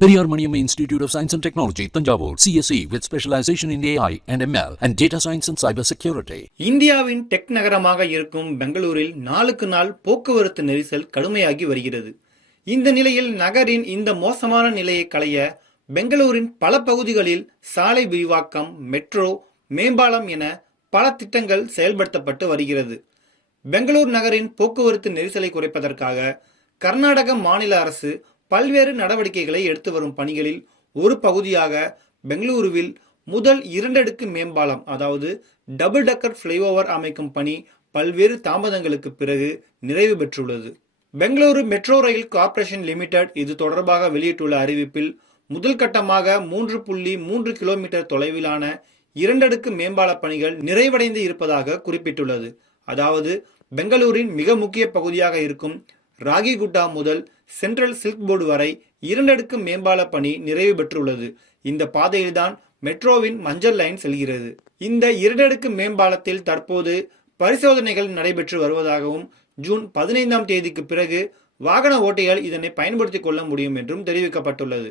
Periyar Maniamma Institute of Science and Technology, Tanjavur, CSE with specialization in AI and ML and data science and cyber security. இந்தியாவின் tech நகரமாக இருக்கும் பெங்களூரில் நாளுக்கு நாள் போக்குவரத்து நெரிசல் கடுமையாகி வருகிறது. இந்த நிலையில் நகரின் இந்த மோசமான நிலையை களைய பெங்களூரின் பல பகுதிகளில் சாலை விரிவாக்கம், மெட்ரோ, மேம்பாலம் என பல திட்டங்கள் செயல்படுத்தப்பட்டு வருகிறது. பெங்களூர் நகரின் போக்குவரத்து நெரிசலை குறைப்பதற்காக கர்நாடக மாநில அரசு பல்வேறு நடவடிக்கைகளை எடுத்து வரும் பணிகளில் ஒரு பகுதியாக பெங்களூருவில் முதல் 2 அடுக்கு மேம்பாலம், அதாவது டபுள் டக்கர் ஃப்ளைஓவர் அமைக்கும் பணி பல்வேறு தாமதங்களுக்கு பிறகு நிறைவு பெற்றுள்ளது. Bengaluru metro rail corporation limited இது தொடர்பாக வெளியிட்டுள்ள அறிவிப்பில் முதல் கட்டமாக 3.3 கிலோமீட்டர் தொலைவிலான 2 அடுக்கு மேம்பால பணிகள் நிறைவடைந்து இருப்பதாக குறிப்பிட்டுள்ளது. அதாவது பெங்களூரின் மிக முக்கிய பகுதியாக இருக்கும் ராகிகுட்டா முதல் சென்ட்ரல் சில்க் போர்டு வரை 2 அடுக்கு மேம்பால பணி நிறைவு பெற்றுள்ளது. இந்த பாதையில்தான் மெட்ரோவின் மஞ்சள் லைன் செல்கிறது. இந்த 2 அடுக்கு மேம்பாலத்தில் தற்போது பரிசோதனைகள் நடைபெற்று வருவதாகவும், ஜூன் 15ஆம் தேதிக்கு பிறகு வாகன ஓட்டிகள் இதனை பயன்படுத்திக் கொள்ள முடியும் என்றும் தெரிவிக்கப்பட்டுள்ளது.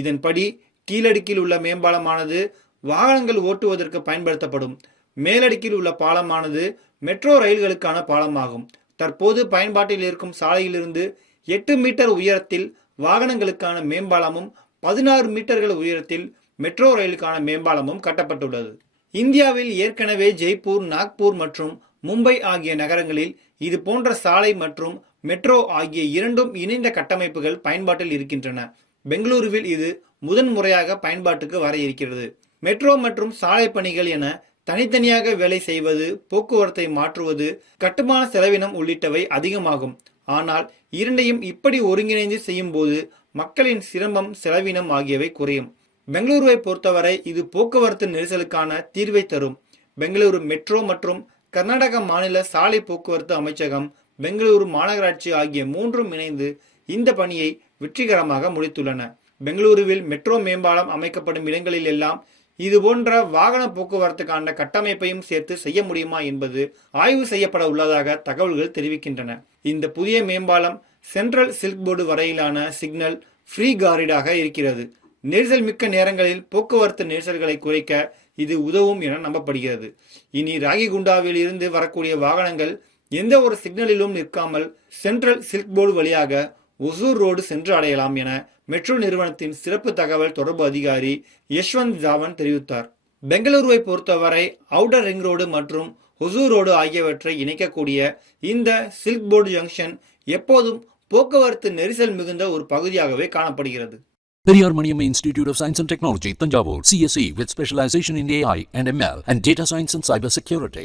இதன்படி கீழடுக்கில் உள்ள மேம்பாலமானது வாகனங்கள் ஓட்டுவதற்கு பயன்படுத்தப்படும். மேலடுக்கில் உள்ள பாலமானது மெட்ரோ ரயில்களுக்கான பாலமாகும். தற்போது பயன்பாட்டில் இருக்கும் சாலையிலிருந்து 8 மீட்டர் உயரத்தில் வாகனங்களுக்கான மேம்பாலமும் 16 மீட்டர்கள் உயரத்தில் மெட்ரோ ரயிலுக்கான மேம்பாலமும் கட்டப்பட்டுள்ளது. இந்தியாவில் ஏற்கனவே ஜெய்ப்பூர், நாக்பூர் மற்றும் மும்பை ஆகிய நகரங்களில் இது போன்ற சாலை மற்றும் மெட்ரோ ஆகிய இரண்டும் இணைந்த கட்டமைப்புகள் பயன்பாட்டில் இருக்கின்றன. பெங்களூருவில் இது முதன்முறையாக பயன்பாட்டுக்கு வர இருக்கிறது. மெட்ரோ மற்றும் சாலை பணிகள் என தனித்தனியாக வேலை செய்வது, போக்குவரத்தை மாற்றுவது, கட்டுமான செலவினம் உள்ளிட்டவை அதிகமாகும். ஆனால் இரண்டையும் இப்படி ஒருங்கிணைந்து செய்யும் போது மக்களின் சிரமம், செலவினம் ஆகியவை குறையும். பெங்களூருவை பொறுத்தவரை இது போக்குவரத்து நெரிசலுக்கான தீர்வை தரும். பெங்களூரு மெட்ரோ மற்றும் கர்நாடக மாநில சாலை போக்குவரத்து அமைச்சகம், பெங்களூரு மாநகராட்சி ஆகிய மூன்றும் இணைந்து இந்த பணியை வெற்றிகரமாக முடித்துள்ளன. பெங்களூருவில் மெட்ரோ மேம்பாலம் அமைக்கப்படும் இடங்களில் எல்லாம் இது போன்ற வாகன போக்குவரத்துக்கான கட்டமைப்பையும் சேர்த்து செய்ய முடியுமா என்பது ஆய்வு செய்யப்பட உள்ளதாக தகவல்கள் தெரிவிக்கின்றன. இந்த புதிய மேம்பாலம் சென்ட்ரல் சில்க் போர்டு வரையிலான சிக்னல் ஃப்ரீ காரிடாக இருக்கிறது. நெரிசல் மிக்க நேரங்களில் போக்குவரத்து நெரிசல்களை குறைக்க இது உதவும் என நம்பப்படுகிறது. இனி ராகிகுண்டாவில் இருந்து வரக்கூடிய வாகனங்கள் எந்த ஒரு சிக்னலிலும் நிற்காமல் சென்ட்ரல் சில்க் போர்டு வழியாக ஒசூர் ரோடு சென்று அடையலாம் என மெட்ரோ நிறுவனத்தின் சிறப்பு தகவல் தொடர்பு அதிகாரி யஷ்வந்த் ஜாவன் தெரிவித்தார். பெங்களூருவை பொறுத்தவரை அவுட்டர் ரிங் ரோடு மற்றும் ஒசூர் ரோடு ஆகியவற்றை இணைக்கக்கூடிய இந்த சில்க் போர்டு ஜங்ஷன் எப்போதும் போக்குவரத்து நெரிசல் மிகுந்த ஒரு பகுதியாகவே காணப்படுகிறது. Periyar Maniamma Institute of Science and Technology, Tanjavur, CSE with specialization in AI and ML and data science and cyber security.